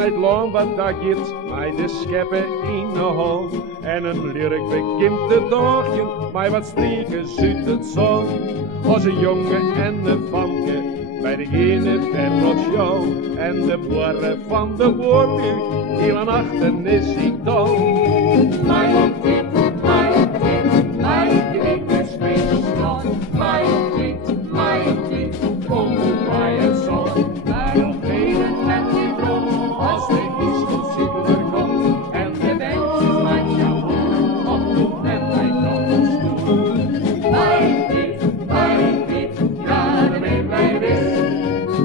het land wat dat giet, mij de scheppen in de hand. En een lyric begint de dagje, mij wat streken uit het zon. Als een jongen en een vanke, bij degene verrot jou. En de boeren van de boorbuurt, heel aan achter is ik dan. Mijn dit, mijn is Friesland. Mijn dit, kom bij het zon. Maar nog even met die bron, als de Ischelzieler komt. En de wensjes met jou op en mij dan een stoel. Mijn dit, ja, dan ben wij wist.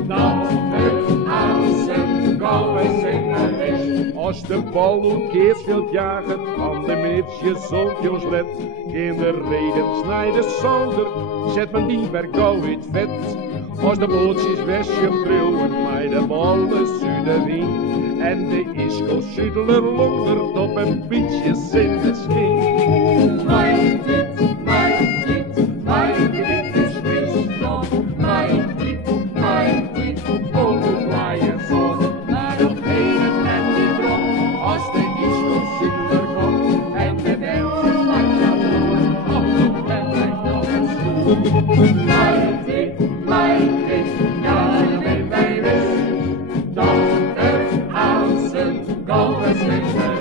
Dat de Aansen gauwen zingen is. Als de bal ook keers wilt jagen, aan de meisje zoltjes let. In de reden snijden zolder, zet men die per gauw in het vet. Als de bootjes weggebrouwen, mij de ballen zuiderin. En de Ischelzuidler longert op een beetje in de scheen. Mijn dit is Friesland. Mijn dit, kom bij het zon. Maar nog even en die bron, als de Ischelzieler komt. En de wensjes van jou op en mij nog een stoel. Mijn dit, ja, dan ben wij wist. Dat er Aansen gauwen zingen.